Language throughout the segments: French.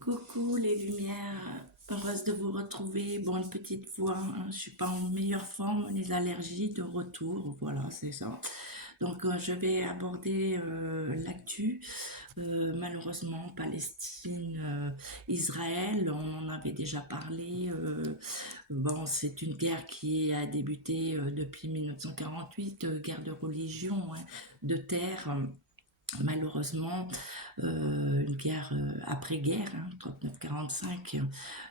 Coucou les lumières, heureuse de vous retrouver. Bon, une petite voix, hein, je suis pas en meilleure forme, les allergies de retour, voilà, c'est ça. Donc, je vais aborder l'actu. Malheureusement, Palestine, Israël, on en avait déjà parlé. Bon, c'est une guerre qui a débuté depuis 1948, guerre de religion, hein, de terre. Malheureusement, une guerre après-guerre, hein, 39-45.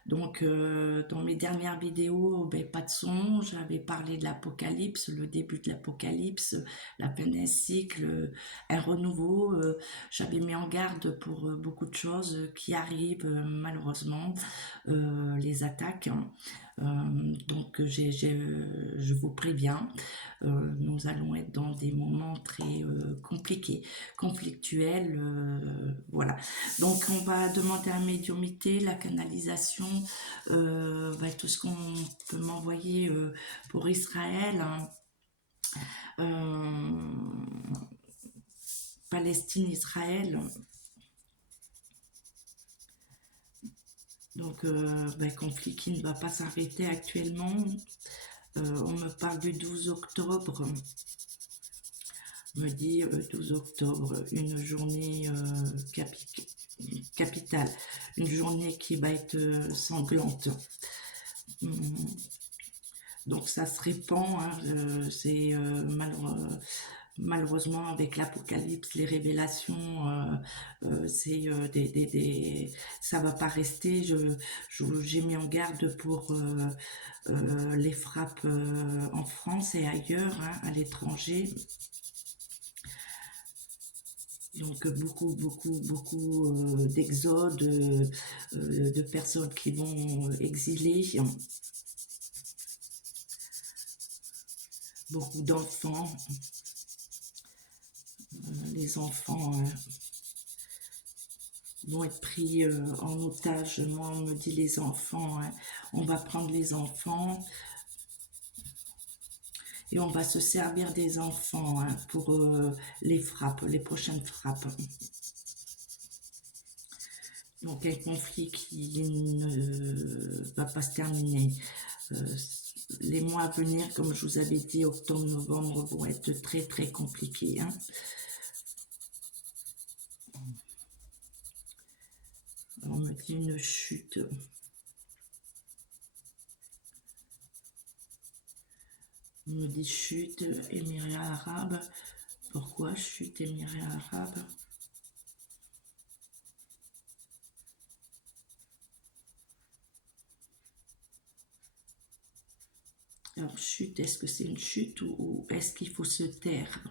Donc, dans mes dernières vidéos, ben, pas de son, j'avais parlé de l'apocalypse, le début de l'apocalypse, la fin d'un cycle, un renouveau. J'avais mis en garde pour beaucoup de choses qui arrivent, malheureusement, les attaques. Hein. Donc, je vous préviens, nous allons être dans des moments très compliqués, conflictuels, voilà. Donc on va demander à médiumnité, la canalisation, tout ce qu'on peut m'envoyer pour Israël, hein, Palestine, Israël. Donc, conflit qui ne va pas s'arrêter actuellement. On me parle du 12 octobre. On me dit 12 octobre, une journée capitale, une journée qui va être sanglante. Donc ça se répand, hein, c'est malheureusement avec l'Apocalypse, les révélations, c'est ça va pas rester. J'ai mis en garde pour les frappes en France et ailleurs, hein, à l'étranger. Donc beaucoup d'exodes, de personnes qui vont exiler, beaucoup d'enfants. Les enfants vont être pris en otage. Moi, on me dit les enfants, hein, on va prendre les enfants et on va se servir des enfants, hein, pour les frappes, les prochaines frappes. Donc un conflit qui ne va pas se terminer. Les mois à venir, comme je vous avais dit, octobre, novembre, vont être très très compliqués. Hein. On me dit une chute. On me dit chute, Émirats arabes. Pourquoi chute, Émirats arabes? Alors, chute, est-ce que c'est une chute ou est-ce qu'il faut se taire?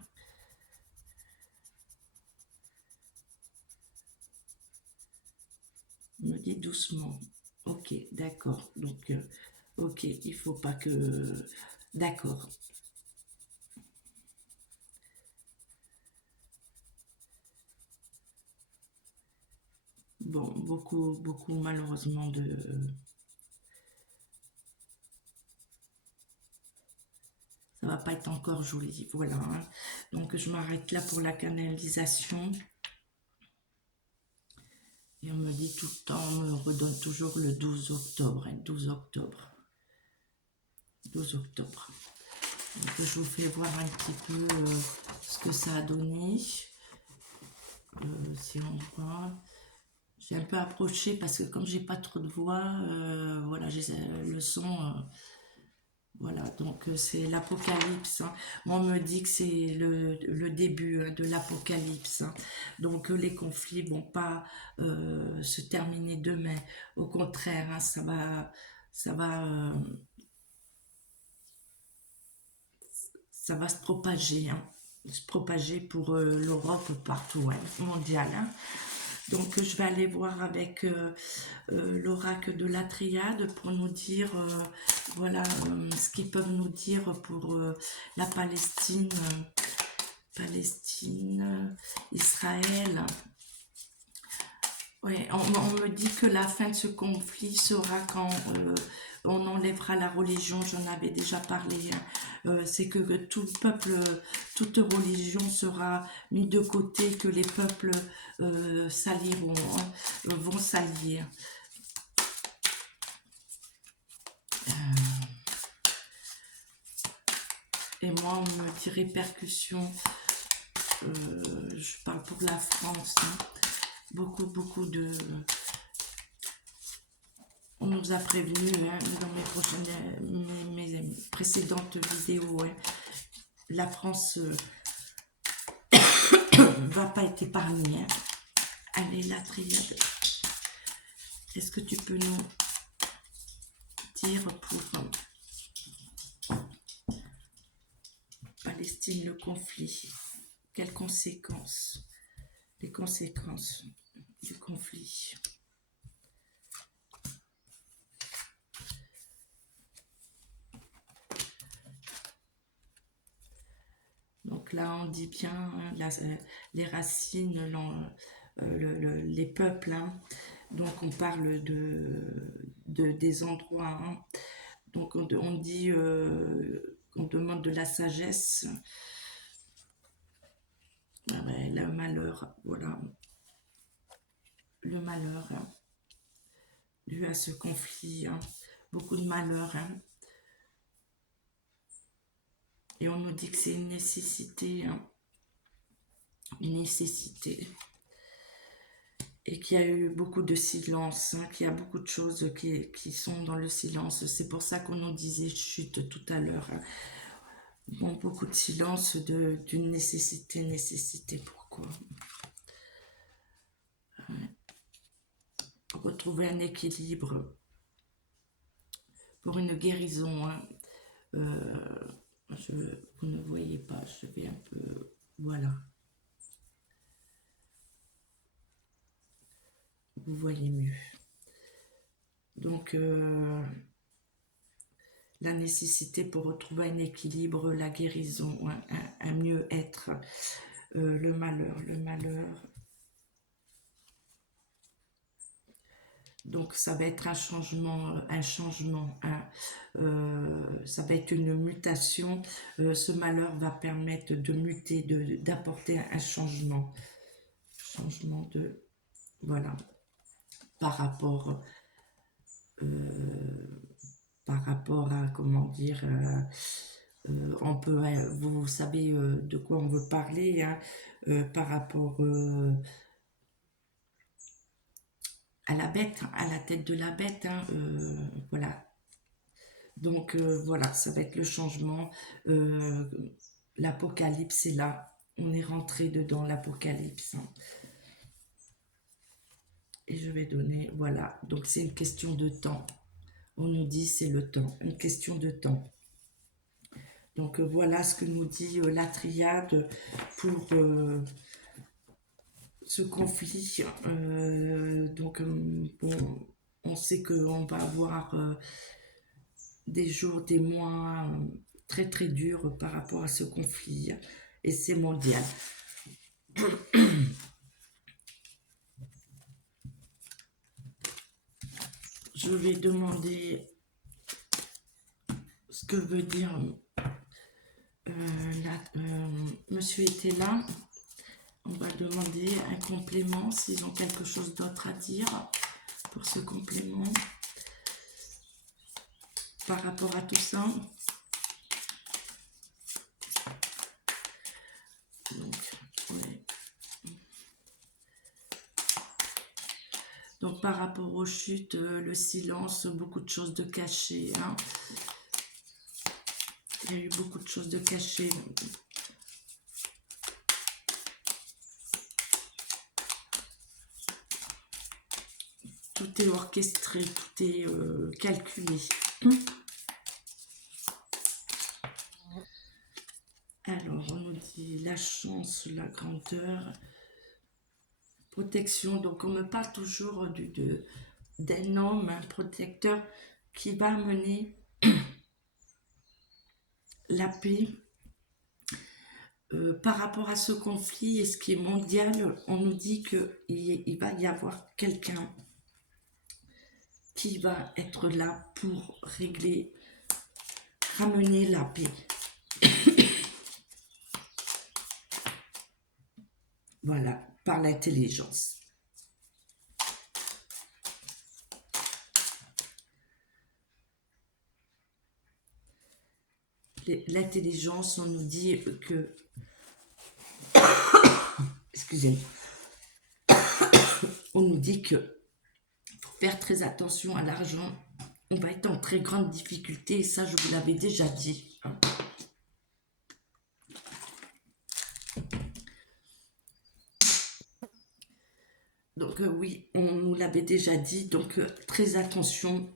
On me dit doucement. Ok, d'accord. Donc, ok, il faut pas que... D'accord. Bon, beaucoup malheureusement de... Ça va pas être encore joli, voilà. Hein. Donc, je m'arrête là pour la canalisation. Et on me dit tout le temps, on me redonne toujours le 12 octobre, hein, 12 octobre. 12 octobre. Donc, je vous fais voir un petit peu ce que ça a donné. Si on voit, j'ai un peu approché parce que comme j'ai pas trop de voix, voilà, j'ai le son. Voilà, donc c'est l'apocalypse. Hein. On me dit que c'est le début, hein, de l'apocalypse. Hein. Donc les conflits vont pas se terminer demain. Au contraire, hein, ça va se propager. Hein. Se propager pour l'Europe partout, hein, mondiale. Hein. Donc je vais aller voir avec l'oracle de la Triade pour nous dire, voilà, ce qu'ils peuvent nous dire pour la Palestine, Israël. Ouais, on me dit que la fin de ce conflit sera quand on enlèvera la religion. J'en avais déjà parlé, hein. C'est que tout peuple, toute religion sera mis de côté, que les peuples s'allieront, hein, vont s'allier. Et moi, on me dit répercussions. Je parle pour la France, hein. Beaucoup de... On nous a prévenu, hein, dans mes précédentes vidéos, hein. La France va pas être épargnée, hein. Allez, la triade. Est-ce que tu peux nous dire pour Palestine le conflit? Quelles conséquences? Les conséquences du conflit. Donc là, on dit bien, hein, les racines, les peuples, hein. Donc on parle des endroits, hein. Donc on dit, on demande de la sagesse. Ah ouais, le malheur, voilà. Le malheur, hein, dû à ce conflit, hein. Beaucoup de malheur, hein. Et on nous dit que c'est une nécessité, hein. Une nécessité. Et qu'il y a eu beaucoup de silence, hein, qu'il y a beaucoup de choses qui sont dans le silence. C'est pour ça qu'on nous disait chute tout à l'heure, hein. Bon, beaucoup de silence d'une nécessité. Pourquoi? Ouais. Retrouver un équilibre pour une guérison, hein. Vous ne voyez pas, je vais un peu... Voilà. Vous voyez mieux. Donc, la nécessité pour retrouver un équilibre, la guérison, un mieux-être, le malheur. Donc, ça va être un changement, hein. Ça va être une mutation. Ce malheur va permettre de muter, d'apporter un changement. Changement de... Voilà. Par rapport à, comment dire, on peut, vous savez de quoi on veut parler, hein, par rapport à la bête, à la tête de la bête, hein, voilà. Donc voilà, ça va être le changement. L'apocalypse est là, on est rentré dedans l'apocalypse, hein. Et je vais donner, voilà, donc c'est une question de temps. On nous dit c'est le temps, une question de temps. Donc voilà ce que nous dit la triade pour ce conflit. Donc bon, on sait qu'on va avoir des jours, des mois très très durs par rapport à ce conflit, et c'est mondial. Je vais demander ce que veut dire monsieur était là. On va demander un complément, s'ils ont quelque chose d'autre à dire pour ce complément par rapport à tout ça. Donc, ouais. Donc par rapport aux chutes, le silence, beaucoup de choses de cachées, hein. Il y a eu beaucoup de choses de cachées. Tout est orchestré, tout est calculé. Alors, on nous dit la chance, la grandeur, protection. Donc, on me parle toujours d'un homme, un protecteur qui va amener la paix par rapport à ce conflit, et ce qui est mondial, on nous dit qu'il va y avoir quelqu'un qui va être là pour régler, ramener la paix. Voilà, par l'intelligence. L'intelligence, on nous dit que, excusez-moi, on nous dit que faut faire très attention à l'argent. On va être en très grande difficulté, et ça, je vous l'avais déjà dit, hein. Donc oui, on nous l'avait déjà dit, donc très attention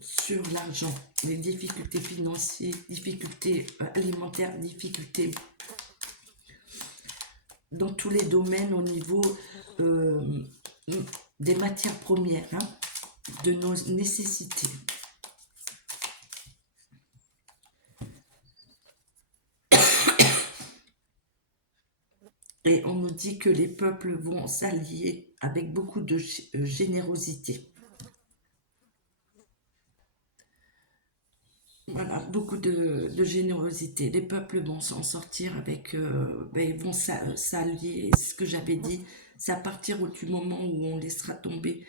sur l'argent, les difficultés financières, difficultés alimentaires, difficultés dans tous les domaines au niveau des matières premières, hein, de nos nécessités. Et on nous dit que les peuples vont s'allier avec beaucoup de générosité. Voilà, beaucoup de générosité. Les peuples vont s'en sortir avec, ils vont s'allier. Ce que j'avais dit, c'est à partir du moment où on laissera tomber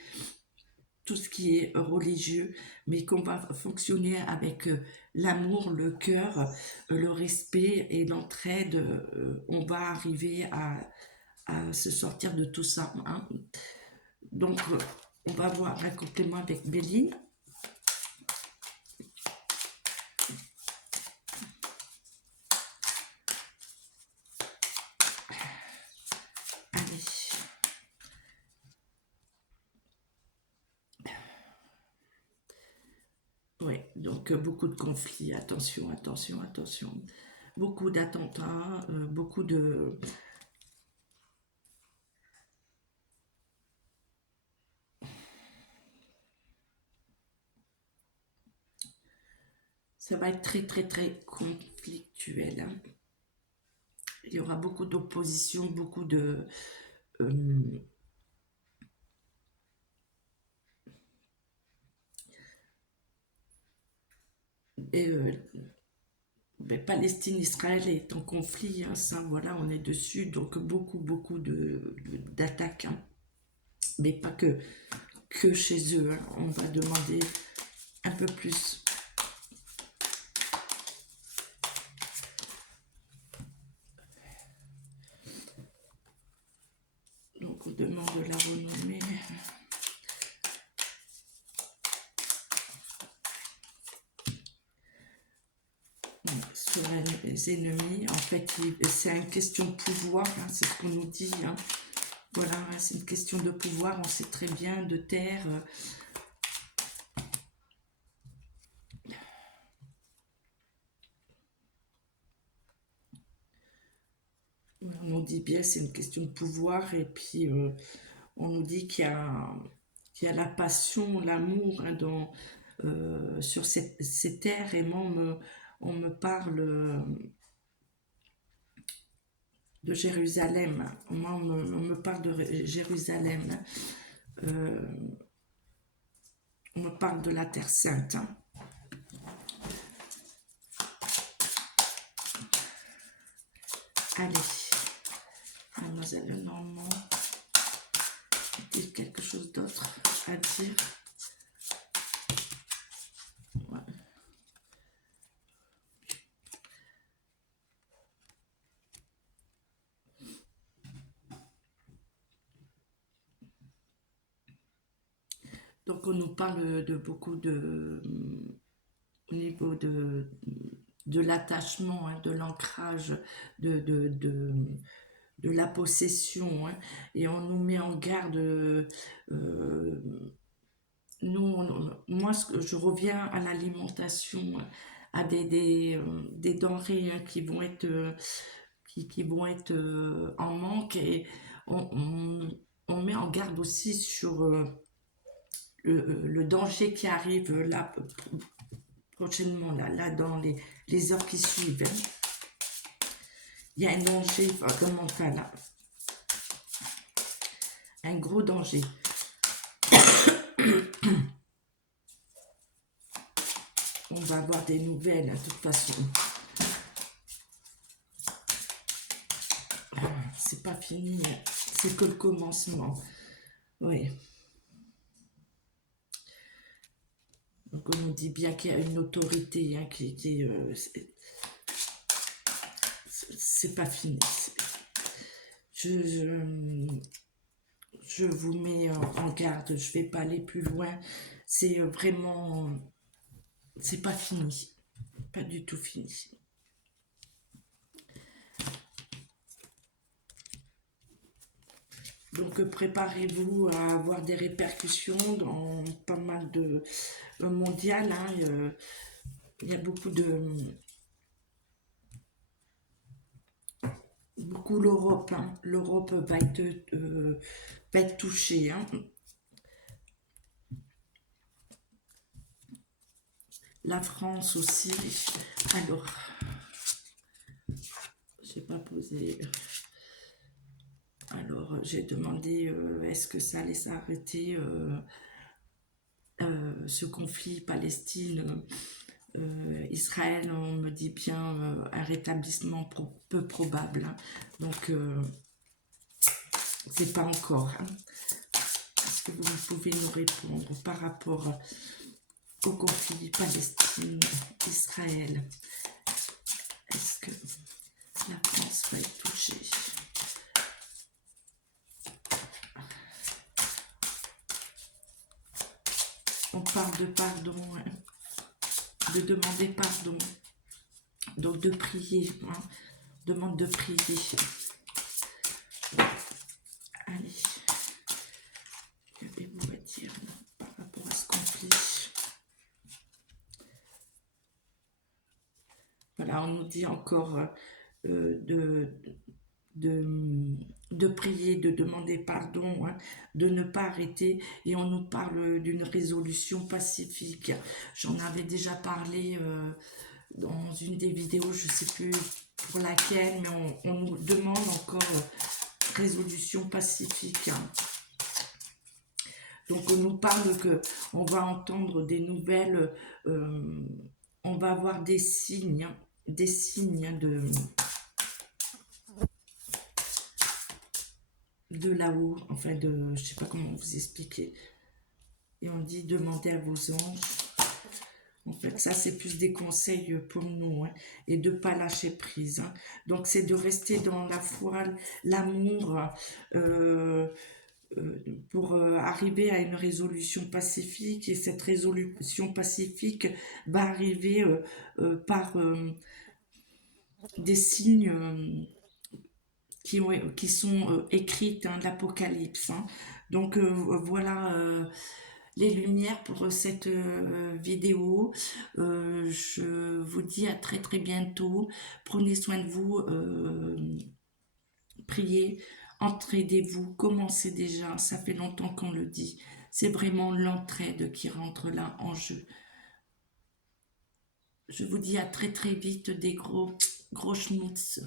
tout ce qui est religieux, mais qu'on va fonctionner avec l'amour, le cœur, le respect et l'entraide. On va arriver à se sortir de tout ça, hein. Donc, on va voir un complément avec Béline. Oui, donc beaucoup de conflits, attention, attention, attention. Beaucoup d'attentats, beaucoup de... Ça va être très, très, très conflictuel, hein. Il y aura beaucoup d'opposition, beaucoup de... et, Palestine-Israël est en conflit, hein, ça, voilà, on est dessus, donc beaucoup, beaucoup d'attaques, hein. Mais pas que chez eux, hein. On va demander un peu plus. Donc on demande la renommée. Sur les ennemis, en fait, c'est une question de pouvoir, hein, c'est ce qu'on nous dit, hein. Voilà, c'est une question de pouvoir, on sait très bien, de terre. On nous dit bien, c'est une question de pouvoir, et puis on nous dit qu'il y a la passion, l'amour, hein, sur ces terres, et moi, on me parle de Jérusalem. Moi, on me parle de Jérusalem. On me parle de la Terre Sainte, hein. Allez, Mademoiselle Lenormand, a-t-il quelque chose d'autre à dire? Ouais. Donc on nous parle de beaucoup au niveau de l'attachement, hein, de l'ancrage, de la possession, hein, et on nous met en garde. Moi, je reviens à l'alimentation, à des denrées, hein, qui vont être, qui vont être en manque, et on met en garde aussi sur le danger qui arrive là prochainement, là dans les heures qui suivent, hein. il y a un danger, comme mon cas là, un gros danger. On va avoir des nouvelles, de toute façon. C'est pas fini, c'est que le commencement. Oui. Donc on nous dit bien qu'il y a une autorité hein, c'est pas fini. Je vous mets en garde, je vais pas aller plus loin. C'est vraiment, c'est pas fini, pas du tout fini. Donc préparez-vous à avoir des répercussions dans pas mal de mondial. Hein, il y a beaucoup l'Europe. Hein. L'Europe va être touchée. Hein. La France aussi. Alors, j'ai pas posé. Alors, j'ai demandé est-ce que ça allait s'arrêter ce conflit Palestine. Israël, on me dit bien un rétablissement peu probable. Hein. Donc, c'est pas encore. Hein. Est-ce que vous pouvez nous répondre par rapport au conflit Palestine-Israël? Est-ce que la France va être touchée? On parle de pardon, hein, de demander pardon, donc de prier, hein, demande de prier. Allez, qu'avez-vous à dire par rapport à ce conflit? Voilà, on nous dit encore de prier, de demander pardon, hein, de ne pas arrêter, et on nous parle d'une résolution pacifique. J'en avais déjà parlé dans une des vidéos, je ne sais plus pour laquelle, mais on nous demande encore résolution pacifique. Hein. Donc on nous parle que on va entendre des nouvelles, on va avoir des signes de là-haut, enfin je sais pas comment vous expliquer. Et on dit demandez à vos anges. En fait, ça c'est plus des conseils pour nous, hein, et de pas lâcher prise. Hein. Donc c'est de rester dans la foi, l'amour, pour arriver à une résolution pacifique. Et cette résolution pacifique va arriver par des signes qui sont écrites, hein, l'Apocalypse. Hein. Donc voilà les lumières pour cette vidéo. Je vous dis à très très bientôt. Prenez soin de vous. Priez, entraidez-vous, commencez déjà. Ça fait longtemps qu'on le dit. C'est vraiment l'entraide qui rentre là en jeu. Je vous dis à très très vite, des gros schmutz.